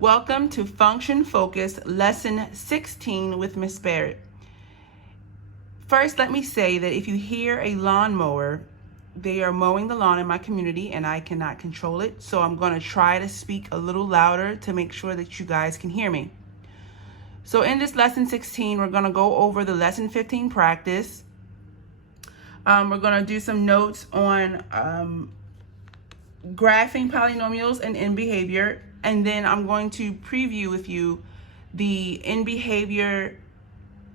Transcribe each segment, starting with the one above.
Welcome to Function Focus Lesson 16 with Miss Barrett. First, let me say that if you hear a lawnmower, they are mowing the lawn in my community and I cannot control it. So I'm going to try to speak a little louder to make sure that you guys can hear me. So in this lesson 16, we're going to go over the lesson 15 practice. We're going to do some notes on graphing polynomials and end behavior. And then I'm going to preview with you the end behavior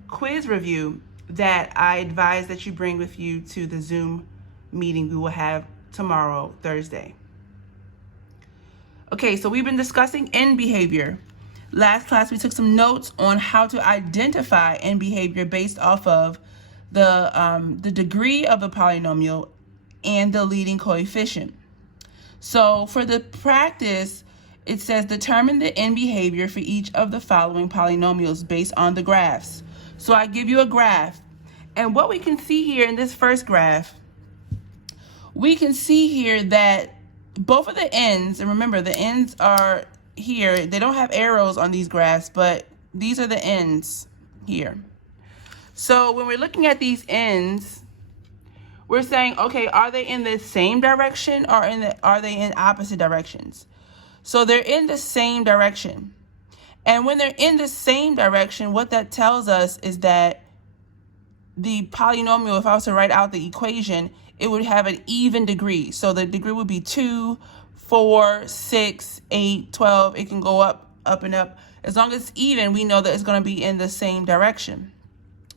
quiz review that I advise that you bring with you to the Zoom meeting we will have tomorrow, Thursday. Okay, so we've been discussing end behavior. Last class, we took some notes on how to identify end behavior based off of the degree of the polynomial and the leading coefficient. So for the practice, it says determine the end behavior for each of the following polynomials based on the graphs. So I give you a graph, and what we can see here in this first graph, we can see here that both of the ends, and remember the ends are here, they don't have arrows on these graphs, but these are the ends here. So when we're looking at these ends, we're saying, okay, are they in the same direction or are they in opposite directions? So they're in the same direction. And when they're in the same direction, what that tells us is that the polynomial, if I was to write out the equation, it would have an even degree. So the degree would be 2, 4, 6, 8, 12. It can go up, and up. As long as it's even, we know that it's going to be in the same direction.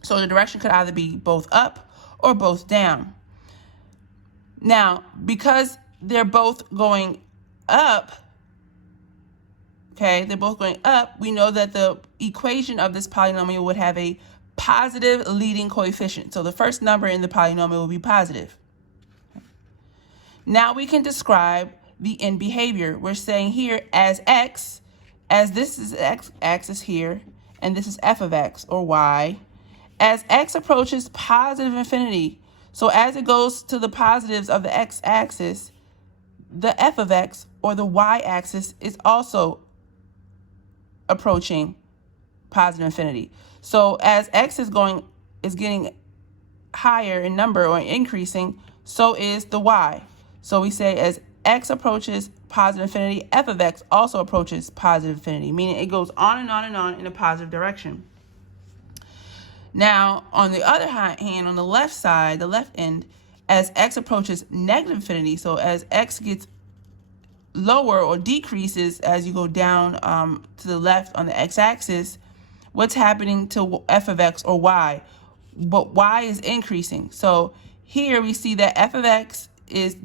So the direction could either be both up or both down. Now, because they're both going up, okay, they're both going up, we know that the equation of this polynomial would have a positive leading coefficient. So the first number in the polynomial will be positive. Now we can describe the end behavior. We're saying here as x, as this is x-axis here, and this is f of x, or y, as x approaches positive infinity, so as it goes to the positives of the x-axis, the f of x, or the y-axis, is also approaching positive infinity. So as x is getting higher in number or increasing, so is the y. So we say as x approaches positive infinity, f of x also approaches positive infinity, meaning it goes on and on and on in a positive direction. Now, on the other hand, on the left side, the left end, as x approaches negative infinity, so as x gets lower or decreases as you go down to the left on the x-axis, what's happening to f of x or y? But y is increasing. So here we see that f of x is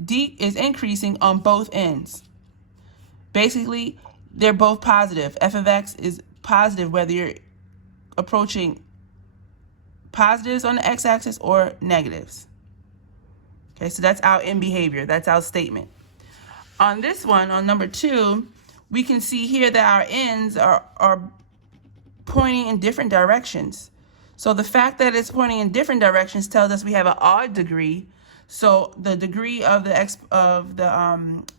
increasing on both ends. Basically, they're both positive. F of x is positive whether you're approaching positives on the x-axis or negatives. Okay, so that's our end behavior. That's our statement. On this one, on number 2, we can see here that our ends are pointing in different directions. So the fact that it's pointing in different directions tells us we have an odd degree. So the degree of the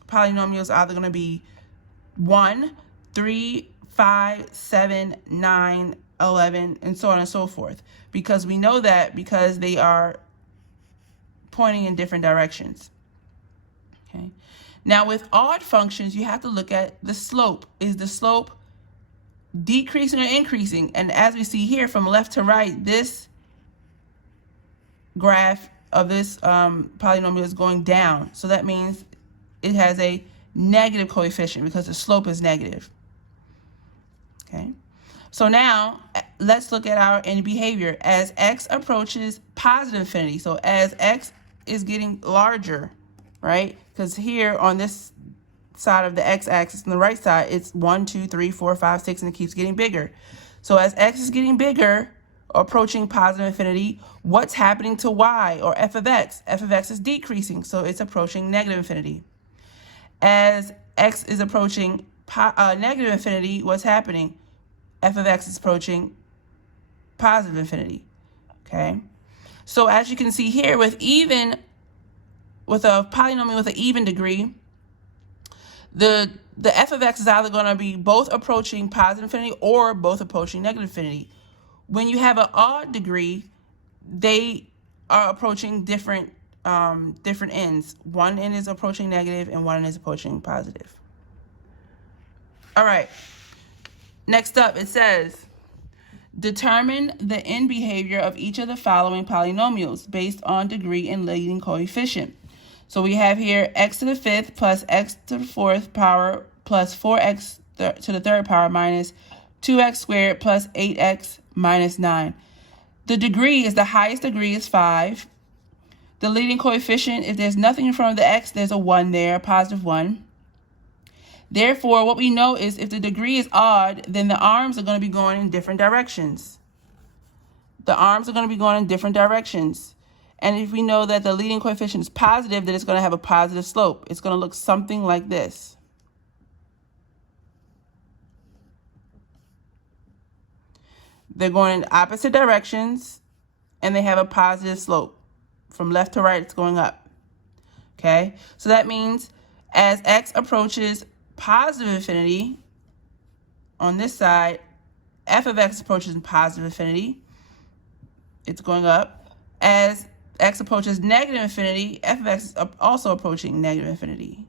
polynomial is either going to be 1, 3, 5, 7, 9, 11, and so on and so forth. Because we know that because they are pointing in different directions. Okay. Now with odd functions, you have to look at the slope. Is the slope decreasing or increasing? And as we see here from left to right, this graph of this polynomial is going down. So that means it has a negative coefficient because the slope is negative. Okay. So now let's look at our end behavior as x approaches positive infinity. So as x is getting larger, right? Because here on this side of the x-axis, on the right side, it's 1, 2, 3, 4, 5, 6, and it keeps getting bigger. So as x is getting bigger, approaching positive infinity, what's happening to y or f of x? F of x is decreasing, so it's approaching negative infinity. As x is approaching negative infinity, what's happening? F of x is approaching positive infinity. Okay, so as you can see here, with a polynomial with an even degree, the the f of x is either going to be both approaching positive infinity or both approaching negative infinity. When you have an odd degree, they are approaching different ends. One end is approaching negative and one end is approaching positive. All right. Next up, it says, determine the end behavior of each of the following polynomials based on degree and leading coefficient. So we have here x to the fifth plus x to the fourth power plus 4x to the third power minus 2x squared plus 8x minus 9. The degree is, the highest degree is 5. The leading coefficient, if there's nothing in front of the x, there's a 1 there, a positive 1. Therefore, what we know is if the degree is odd, then the arms are going to be going in different directions. The arms are going to be going in different directions. And if we know that the leading coefficient is positive, then it's going to have a positive slope. It's going to look something like this. They're going in opposite directions, and they have a positive slope. From left to right, it's going up. Okay? So that means as x approaches positive infinity on this side, f of x approaches positive infinity. It's going up. As x approaches negative infinity, f of x is also approaching negative infinity.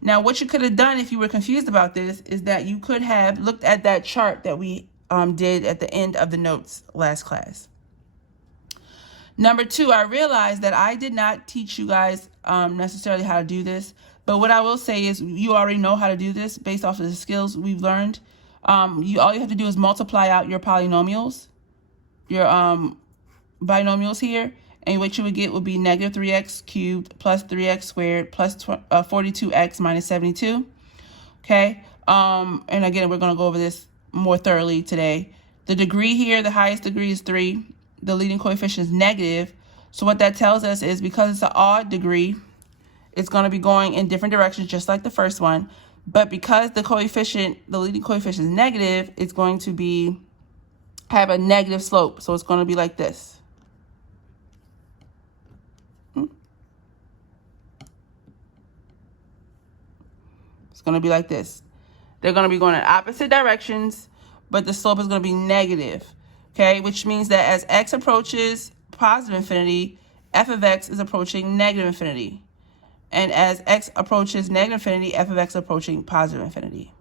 Now, what you could have done if you were confused about this is that you could have looked at that chart that we did at the end of the notes last class. Number 2, I realized that I did not teach you guys necessarily how to do this, but what I will say is you already know how to do this based off of the skills we've learned. All you have to do is multiply out your polynomials, your binomials here, and what you would get would be negative 3x cubed plus 3x squared plus 42x minus 72. Okay, and again, we're going to go over this more thoroughly today. The degree here, the highest degree is 3. The leading coefficient is negative. So what that tells us is because it's an odd degree, it's going to be going in different directions just like the first one. But because the leading coefficient is negative, it's going to have a negative slope. So it's going to be like this. It's going to be like this. They're going to be going in opposite directions, but the slope is going to be negative. Okay, which means that as x approaches positive infinity, f of x is approaching negative infinity. And as x approaches negative infinity, f of x is approaching positive infinity.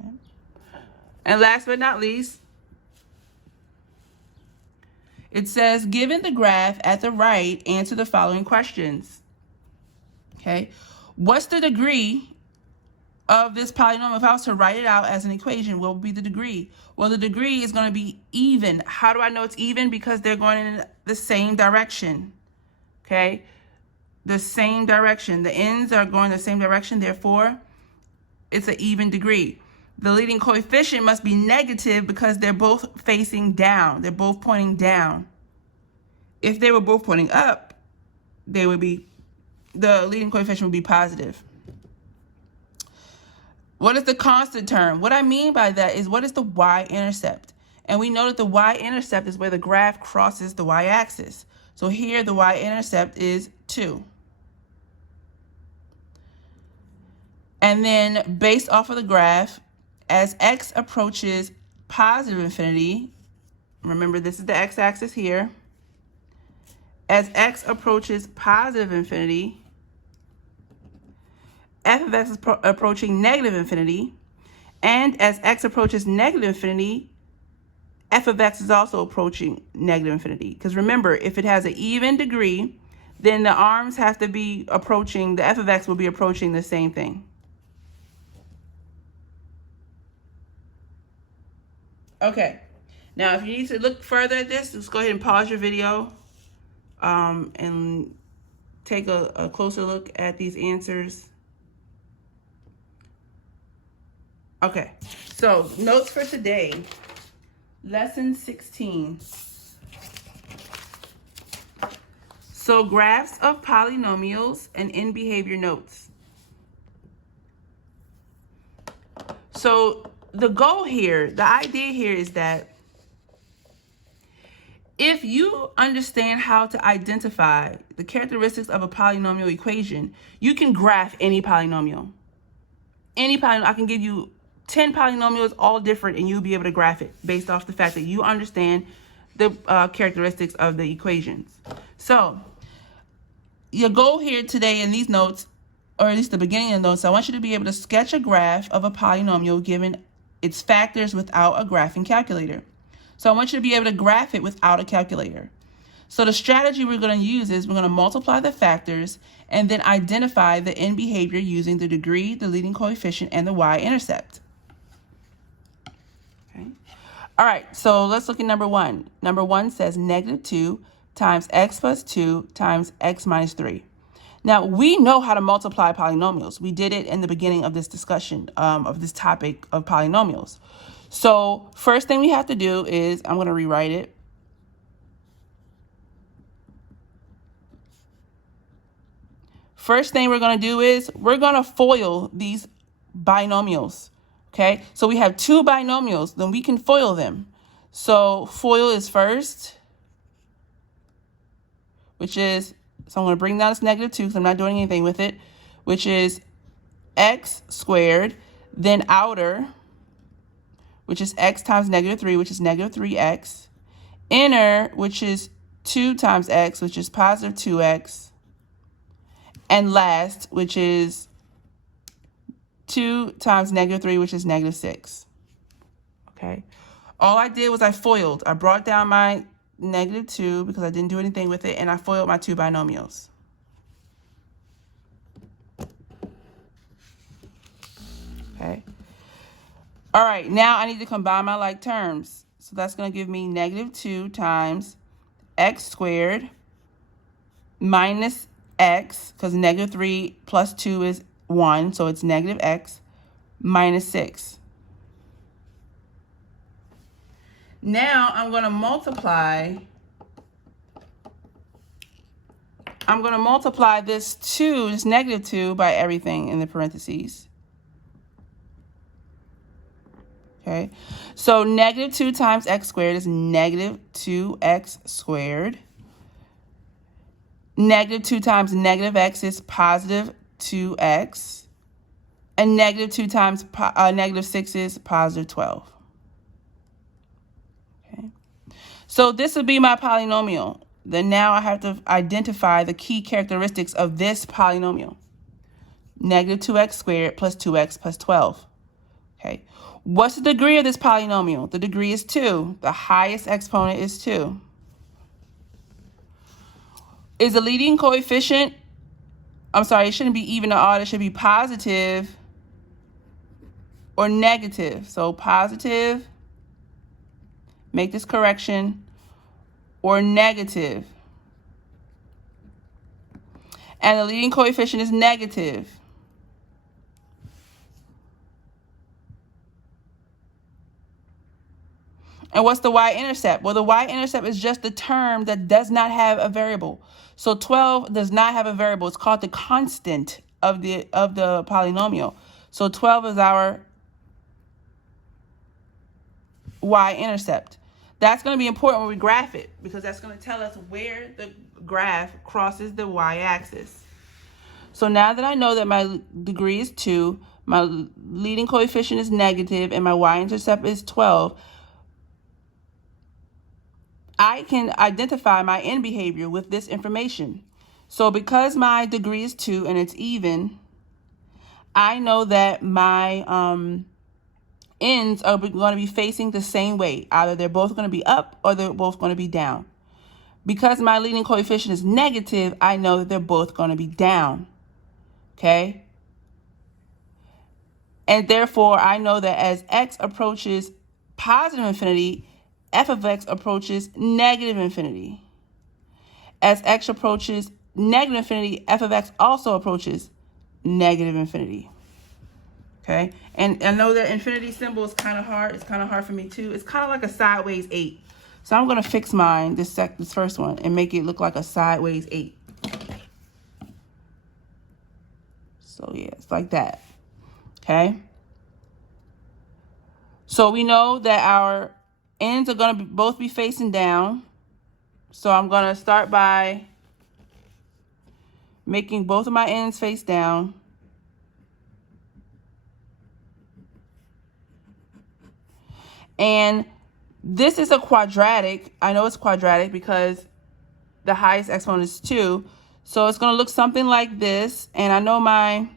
Okay. And last but not least, it says, given the graph at the right, answer the following questions. Okay, what's the degree of this polynomial? If I was to write it out as an equation, what would be the degree? Well, the degree is going to be even. How do I know it's even? Because they're going in the same direction. Okay, the same direction. The ends are going the same direction. Therefore, it's an even degree. The leading coefficient must be negative because they're both facing down. They're both pointing down. If they were both pointing up, the leading coefficient would be positive. What is the constant term? What I mean by that is what is the y-intercept? And we know that the y-intercept is where the graph crosses the y-axis. So here the y-intercept is 2. And then based off of the graph, as x approaches positive infinity, remember this is the x-axis here. As x approaches positive infinity, f of x is approaching negative infinity. And as x approaches negative infinity, f of x is also approaching negative infinity. Because remember, if it has an even degree, then the arms have to be approaching, the f of x will be approaching the same thing. Okay, now if you need to look further at this, just go ahead and pause your video and take a closer look at these answers. Okay, so notes for today, lesson 16. So graphs of polynomials and end behavior notes. So the goal here, the idea here is that if you understand how to identify the characteristics of a polynomial equation, you can graph any polynomial. any polynomial. I can give you 10 polynomials, all different, and you'll be able to graph it based off the fact that you understand the characteristics of the equations. So your goal here today in these notes, or at least the beginning of the notes, I want you to be able to sketch a graph of a polynomial given its factors without a graphing calculator. So I want you to be able to graph it without a calculator. So the strategy we're going to use is we're going to multiply the factors and then identify the end behavior using the degree, the leading coefficient, and the y-intercept. Okay. All right, so let's look at number 1. Number 1 says -2 times x plus 2 times x minus 3. Now, we know how to multiply polynomials. We did it in the beginning of this discussion of this topic of polynomials. So first thing we have to do is, I'm going to rewrite it. First thing we're going to do is we're going to FOIL these binomials. Okay, so we have 2 binomials, then we can FOIL them. So FOIL is first, which is, so I'm going to bring down this -2 because I'm not doing anything with it, which is x squared, then outer, which is x times -3, which is -3x, inner, which is 2 times x, which is positive 2x, and last, which is 2 times -3, which is -6. Okay. All I did was I FOILed. I brought down my -2 because I didn't do anything with it, and I FOILed my 2 binomials. Okay. All right, now I need to combine my like terms. So that's going to give me -2 times x squared minus x, because -3 plus 2 is 1, so it's -x minus 6. Now I'm going to multiply this 2, this -2, by everything in the parentheses. Okay, so -2 times x squared is -2x squared. -2 times -x is positive 2x. And -2 times -6 is positive 12. Okay, so this would be my polynomial. Then now I have to identify the key characteristics of this polynomial. -2x squared plus 2x plus 12. Okay, what's the degree of this polynomial? The degree is 2. The highest exponent is 2. Is the leading coefficient, I'm sorry, it shouldn't be even or odd, it should be positive or negative. So positive, make this correction, or negative. And the leading coefficient is negative. And what's the y-intercept? Well, the y-intercept is just the term that does not have a variable. So 12 does not have a variable. It's called the constant of the polynomial. So 12 is our y-intercept. That's going to be important when we graph it, because that's going to tell us where the graph crosses the y-axis. So now that I know that my degree is 2, my leading coefficient is negative, and my y-intercept is 12, I can identify my end behavior with this information. So because my degree is 2 and it's even, I know that my ends are going to be facing the same way. Either they're both going to be up or they're both going to be down. Because my leading coefficient is negative, I know that they're both going to be down. Okay? And therefore, I know that as x approaches positive infinity, f of x approaches negative infinity. As x approaches negative infinity, f of x also approaches negative infinity. Okay, and I know that infinity symbol is kind of hard. It's kind of hard for me too. It's kind of like a sideways 8. So I'm going to fix mine, this first one, and make it look like a sideways 8. So yeah, it's like that. Okay. So we know that our ends are going to both be facing down. So I'm going to start by making both of my ends face down. And this is a quadratic. I know it's quadratic because the highest exponent is 2. So it's going to look something like this. And I know my,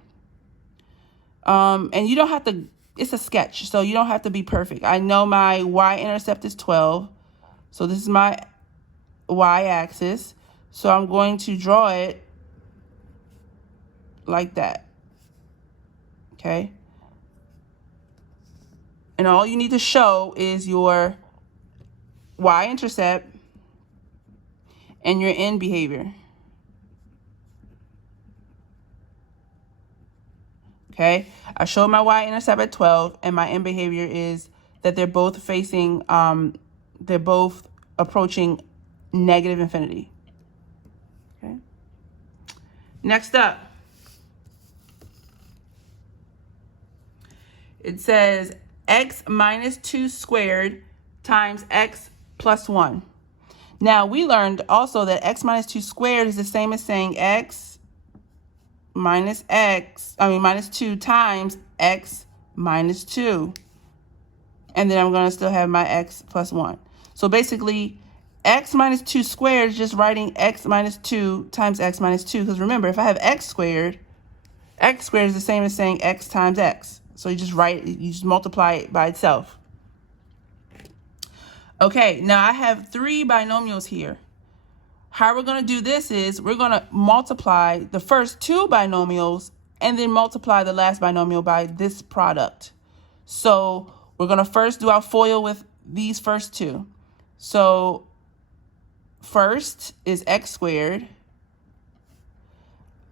and you don't have to, it's a sketch, so you don't have to be perfect. I know my y-intercept is 12. So this is my y-axis. So I'm going to draw it like that. Okay. And all you need to show is your y-intercept and your end behavior. Okay, I showed my y-intercept at 12, and my end behavior is that they're both facing, they're both approaching negative infinity. Okay. Next up, it says x minus 2 squared times x plus 1. Now, we learned also that x minus 2 squared is the same as saying x minus 2 times x minus 2. And then I'm going to still have my x plus 1. So basically, x minus 2 squared is just writing x minus 2 times x minus 2. Because remember, if I have x squared is the same as saying x times x. So you just multiply it by itself. Okay, now I have 3 binomials here. How we're going to do this is we're going to multiply the first 2 binomials and then multiply the last binomial by this product. So we're going to first do our FOIL with these first 2. So first is x squared.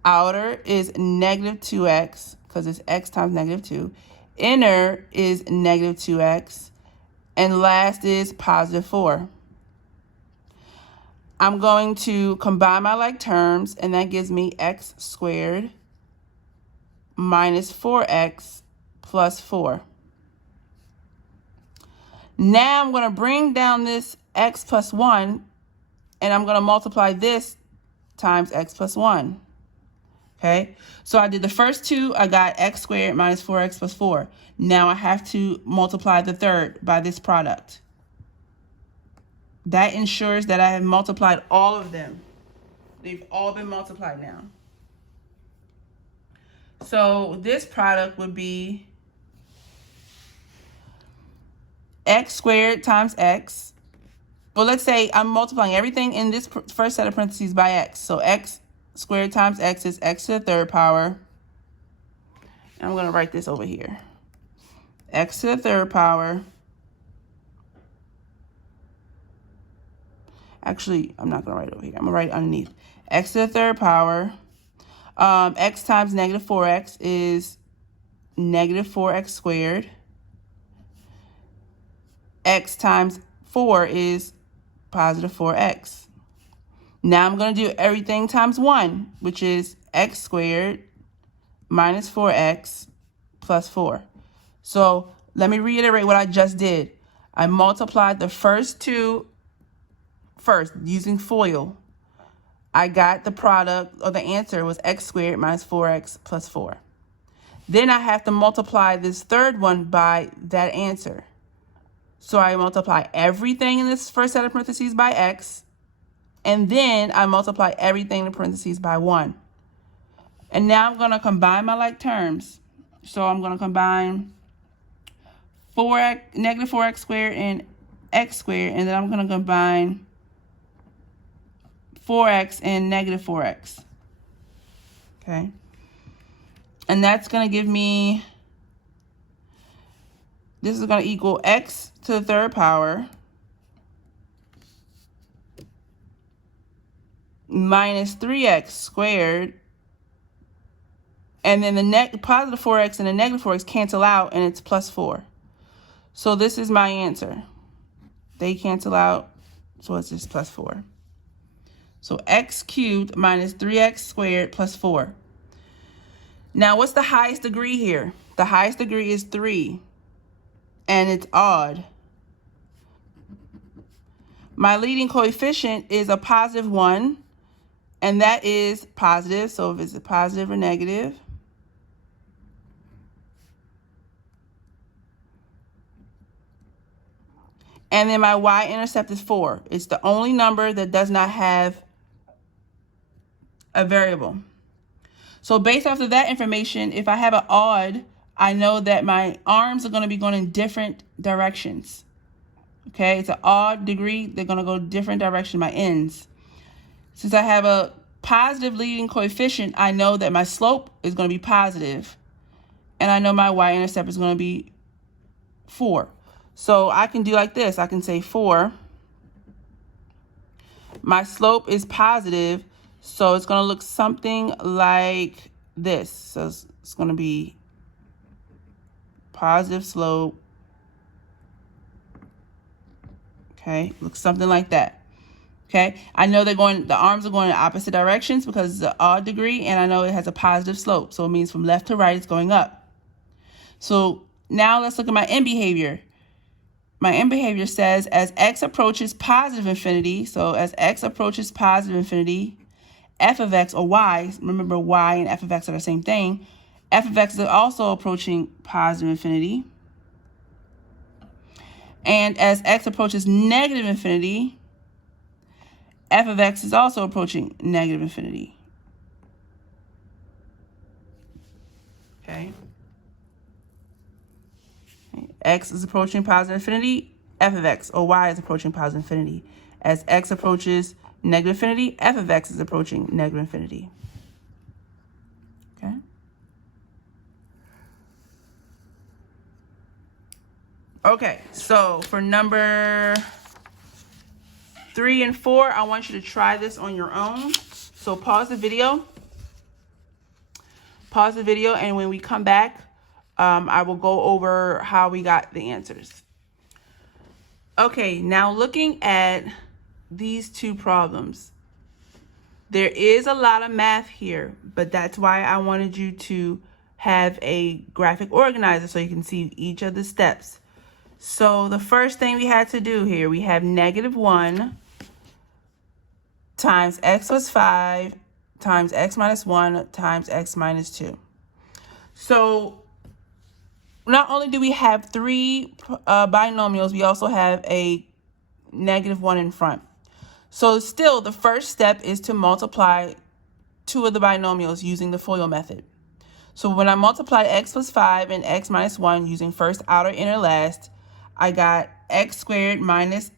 Outer is negative 2x because it's x times negative 2. Inner is negative 2x. And last is positive 4. I'm going to combine my like terms, and that gives me x squared minus 4x plus 4. Now I'm going to bring down this x plus 1, and I'm going to multiply this times x plus 1. Okay, so I did the first 2. I got x squared minus 4x plus 4. Now I have to multiply the third by this product. That ensures that I have multiplied all of them. They've all been multiplied now. So this product would be x squared times x. Well, let's say I'm multiplying everything in this first set of parentheses by x. So x squared times x is x to the third power. I'm going to write this over here. X to the third power. Actually, I'm not going to write it over here. I'm going to write it underneath. X to the third power. X times negative 4x is negative 4x squared. X times 4 is positive 4x. Now I'm going to do everything times 1, which is x squared minus 4x plus 4. So let me reiterate what I just did. I multiplied the first 2 first using FOIL. I got the product, or the answer was x squared minus 4x plus 4. Then I have to multiply this third one by that answer. So I multiply everything in this first set of parentheses by x, and then I multiply everything in the parentheses by 1. And now I'm going to combine my like terms. So I'm going to combine negative 4x squared and x squared, and then I'm going to combine 4x and negative 4x. Okay. And that's going to give me, this is going to equal x to the third power minus 3x squared. And then the positive 4x and the negative 4x cancel out, and it's plus 4. So this is my answer. They cancel out, so it's just plus 4. So x cubed minus 3x squared plus 4. Now, what's the highest degree here? The highest degree is 3, and it's odd. My leading coefficient is a positive 1, and that is positive. So if it's a positive or negative, And then my y-intercept is 4. It's the only number that does not have a variable. So based off of that information, if I have an odd, I know that my arms are going to be going in different directions. Okay, it's an odd degree. They're going to go different direction, my ends. Since I have a positive leading coefficient, I know that my slope is going to be positive. And I know my y-intercept is going to be 4. So I can do like this. I can say 4. My slope is positive, so it's going to look something like this. So it's going to be positive slope. Okay, looks something like that. Okay, I know the arms are going in opposite directions because it's an odd degree, and I know it has a positive slope. So it means from left to right, it's going up. So now let's look at my end behavior. My end behavior says as x approaches positive infinity, so as x approaches positive infinity, f of x, or y, remember y and f of x are the same thing, f of x is also approaching positive infinity. And as x approaches negative infinity, f of x is also approaching negative infinity. Okay. X is approaching positive infinity, f of x, or y is approaching positive infinity. As x approaches negative infinity, f of x is approaching negative infinity. Okay. Okay, so for number 3 and 4, I want you to try this on your own. So pause the video. Pause the video, and when we come back, I will go over how we got the answers. Okay, now looking at these two problems, there is a lot of math here, but that's why I wanted you to have a graphic organizer so you can see each of the steps. So the first thing we had to do here, we have -1 times x plus 5 times x minus 1 times x minus 2. So not only do we have 3 binomials, we also have a -1 in front. So still, the first step is to multiply 2 of the binomials using the FOIL method. So when I multiply x plus 5 and x minus 1 using first, outer, inner, last, I got x squared minus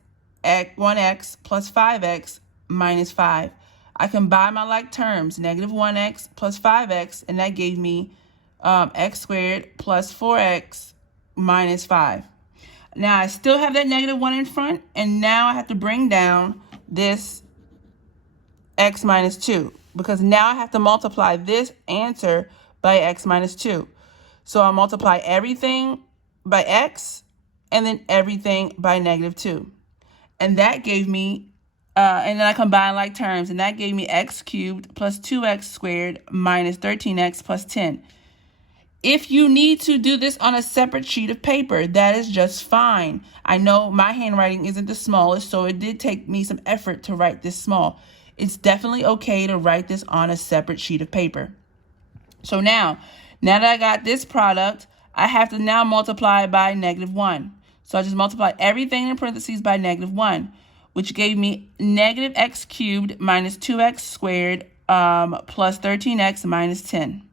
1x plus 5x minus 5. I combine my like terms, -1x plus 5x, and that gave me x squared plus 4x minus 5. Now I still have that -1 in front, and now I have to bring down this x minus 2, because now I have to multiply this answer by x minus 2. So I multiply everything by x and then everything by -2. And that gave me, and then I combine like terms, and that gave me x cubed plus 2x squared minus 13x plus 10. If you need to do this on a separate sheet of paper, that is just fine. I know my handwriting isn't the smallest, so it did take me some effort to write this small. It's definitely okay to write this on a separate sheet of paper. So now that I got this product, I have to now multiply by -1. So I just multiply everything in parentheses by -1, which gave me -x cubed minus 2x squared plus 13x minus 10.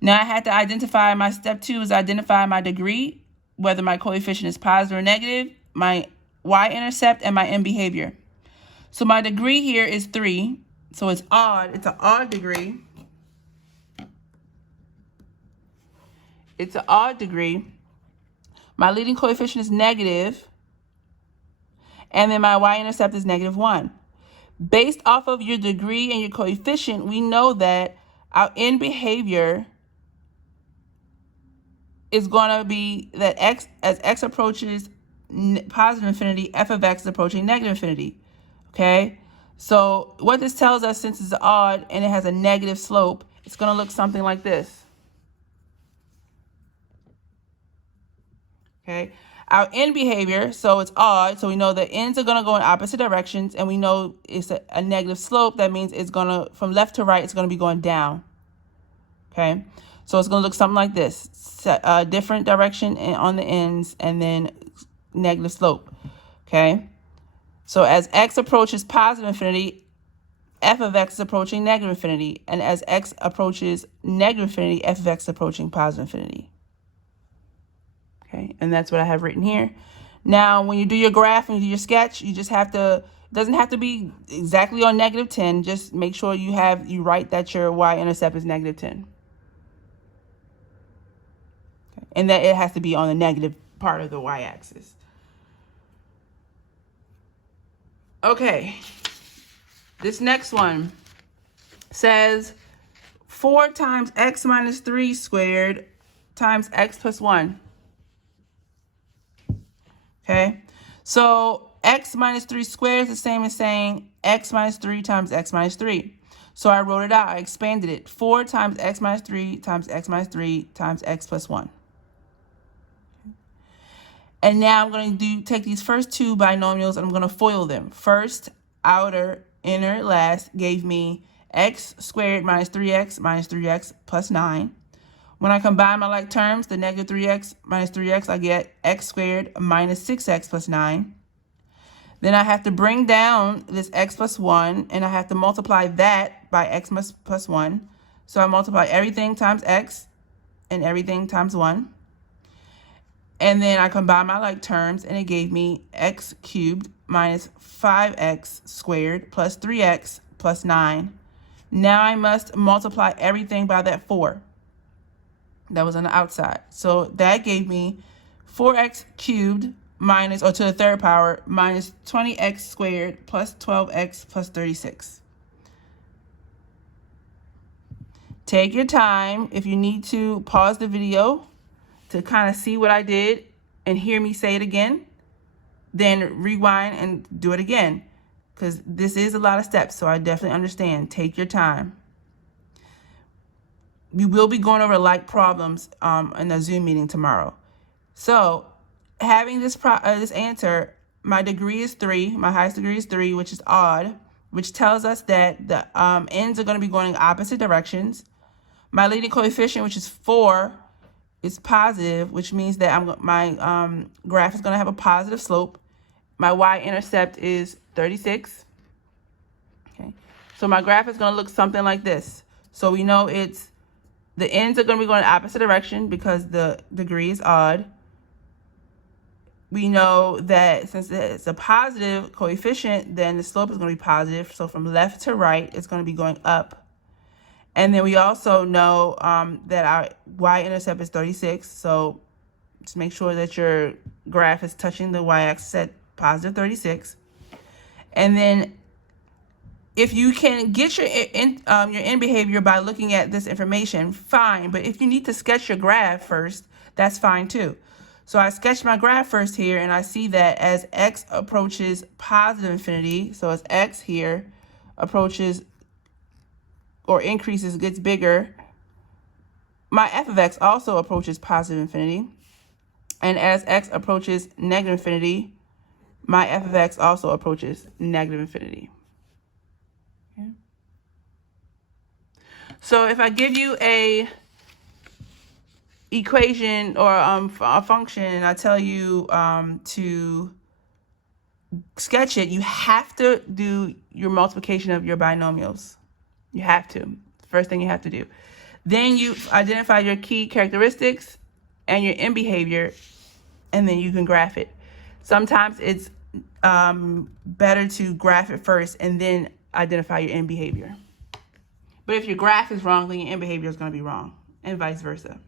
Now I had to identify, my step 2 is identify my degree, whether my coefficient is positive or negative, my y-intercept, and my end behavior. So my degree here is 3, so it's odd. It's an odd degree. It's an odd degree. My leading coefficient is negative, and then my y-intercept is -1. Based off of your degree and your coefficient, we know that our end behavior is going to be that as x approaches positive infinity, f of x is approaching negative infinity. Okay, so what this tells us, since it's odd and it has a negative slope, it's going to look something like this. Okay, our end behavior, so it's odd, so we know the ends are going to go in opposite directions, and we know it's a negative slope. That means it's going to, from left to right, it's going to be going down. Okay, so it's going to look something like this. A different direction on the ends, and then negative slope. Okay, so as x approaches positive infinity, f of x is approaching negative infinity, and as x approaches negative infinity, f of x is approaching positive infinity. Okay, and that's what I have written here. Now, when you do your graph and you do your sketch, you just have to, it doesn't have to be exactly on -10. Just make sure you write that your y-intercept is -10. Okay. And that it has to be on the negative part of the y-axis. Okay, this next one says 4 times x minus 3 squared times x plus 1. Okay, so x minus 3 squared is the same as saying x minus 3 times x minus 3. So I wrote it out. I expanded it. 4 times x minus 3 times x minus 3 times x plus 1. And now I'm going to take these first two binomials and I'm going to FOIL them. First, outer, inner, last gave me x squared minus 3x plus 9. When I combine my like terms, the negative 3x minus 3x, I get x squared minus 6x plus 9. Then I have to bring down this x plus 1, and I have to multiply that by x plus 1. So I multiply everything times x and everything times 1. And then I combine my like terms, and it gave me x cubed minus 5x squared plus 3x plus 9. Now I must multiply everything by that 4. That was on the outside. So that gave me 4x cubed minus, or to the third power, minus 20x squared plus 12x plus 36. Take your time. If you need to, pause the video to kind of see what I did and hear me say it again. Then rewind and do it again, because this is a lot of steps, so I definitely understand. Take your time. We will be going over like problems in the Zoom meeting tomorrow. So having this answer, my degree is 3. My highest degree is 3, which is odd, which tells us that the ends are going to be going in opposite directions. My leading coefficient, which is 4, is positive, which means that my graph is going to have a positive slope. My y-intercept is 36. Okay, so my graph is going to look something like this. So we know the ends are going to be going in the opposite direction because the degree is odd. We know that since it's a positive coefficient, then the slope is going to be positive. So from left to right, it's going to be going up. And then we also know that our y-intercept is 36. So just make sure that your graph is touching the y-axis at positive 36. And then if you can get your end behavior by looking at this information, fine. But if you need to sketch your graph first, that's fine too. So I sketched my graph first here, and I see that as x approaches positive infinity, so as x here approaches or increases, gets bigger, my f of x also approaches positive infinity. And as x approaches negative infinity, my f of x also approaches negative infinity. Okay. So if I give you a equation or a function, and I tell you to sketch it, you have to do your multiplication of your binomials. You have to. First thing you have to do. Then you identify your key characteristics and your end behavior, and then you can graph it. Sometimes it's better to graph it first and then identify your end behavior. But if your graph is wrong, then your end behavior is going to be wrong, and vice versa.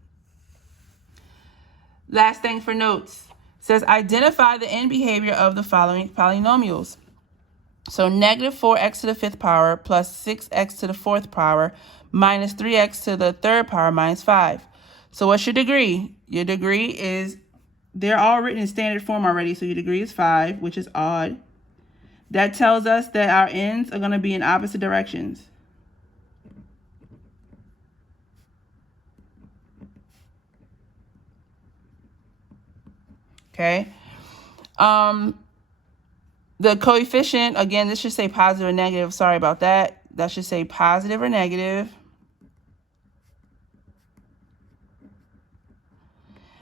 Last thing for notes. It says identify the end behavior of the following polynomials. So negative 4x to the 5th power plus 6x to the 4th power minus 3x to the 3rd power minus 5. So what's your degree? Your degree is, they're all written in standard form already, so your degree is 5, which is odd. That tells us that our ends are going to be in opposite directions. Okay. The coefficient, again, this should say positive or negative. Sorry about that. That should say positive or negative.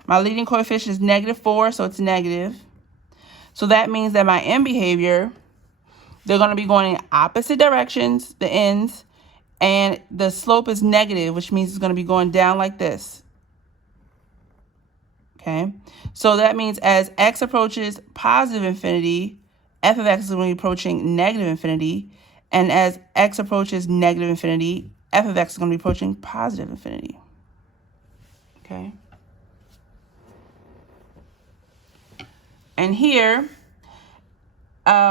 My leading coefficient is -4, so it's negative. So that means that my end behavior, they're going to be going in opposite directions, the ends, and the slope is negative, which means it's going to be going down like this. Okay, so that means as x approaches positive infinity, f of x is going to be approaching negative infinity, and as x approaches negative infinity, f of x is going to be approaching positive infinity. Okay. And here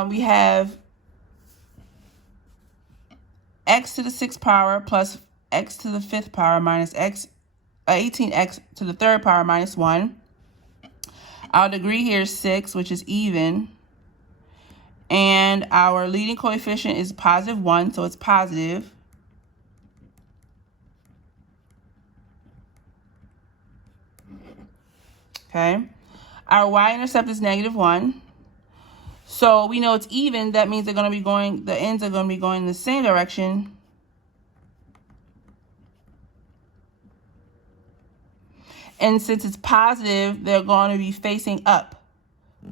we have x to the 6th power plus x to the 5th power minus 18x to the 3rd power minus 1. Our degree here is 6, which is even. And our leading coefficient is positive 1, so it's positive. Okay. Our y-intercept is negative 1. So we know it's even. That means they're going to be going, the ends are going to be going in the same direction. And since it's positive, they're going to be facing up.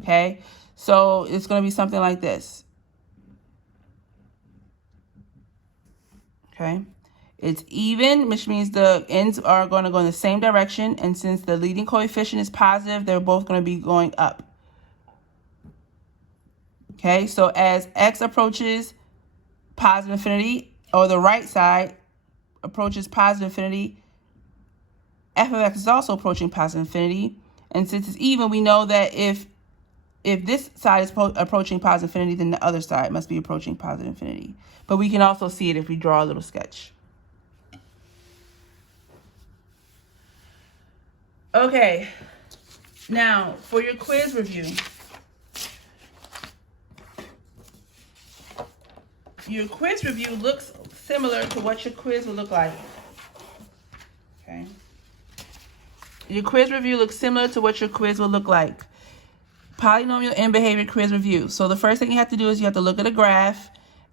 Okay. So it's going to be something like this. Okay. It's even, which means the ends are going to go in the same direction. And since the leading coefficient is positive, they're both going to be going up. Okay, so as x approaches positive infinity, or the right side approaches positive infinity, f of x is also approaching positive infinity. And since it's even, we know that if this side is approaching positive infinity, then the other side must be approaching positive infinity. But we can also see it if we draw a little sketch. Okay, now for your quiz review. Your quiz review looks similar to what your quiz will look like. Okay. Your quiz review looks similar to what your quiz will look like. Polynomial end behavior quiz review. So the first thing you have to do is you have to look at a graph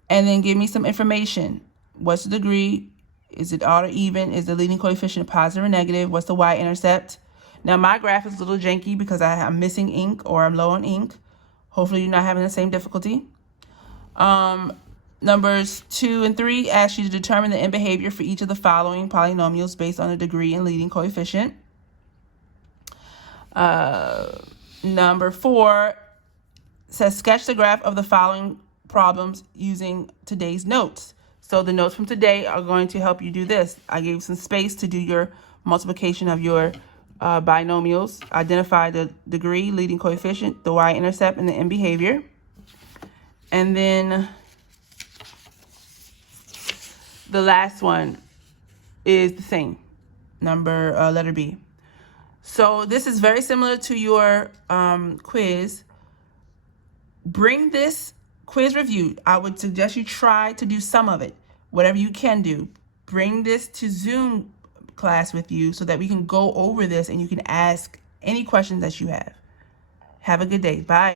and then give me some information. What's the degree? Is it odd or even? Is the leading coefficient positive or negative? What's the y-intercept? Now my graph is a little janky because I'm missing ink or I'm low on ink. Hopefully you're not having the same difficulty. Numbers 2 and 3 ask you to determine the end behavior for each of the following polynomials based on the degree and leading coefficient. Number 4 says sketch the graph of the following problems using today's notes. So the notes from today are going to help you do this. I gave some space to do your multiplication of your binomials. Identify the degree, leading coefficient, the y-intercept, and the end behavior. And then the last one is the same, letter B. So this is very similar to your quiz. Bring this quiz review. I would suggest you try to do some of it, whatever you can do. Bring this to Zoom class with you so that we can go over this and you can ask any questions that you have. Have a good day. Bye.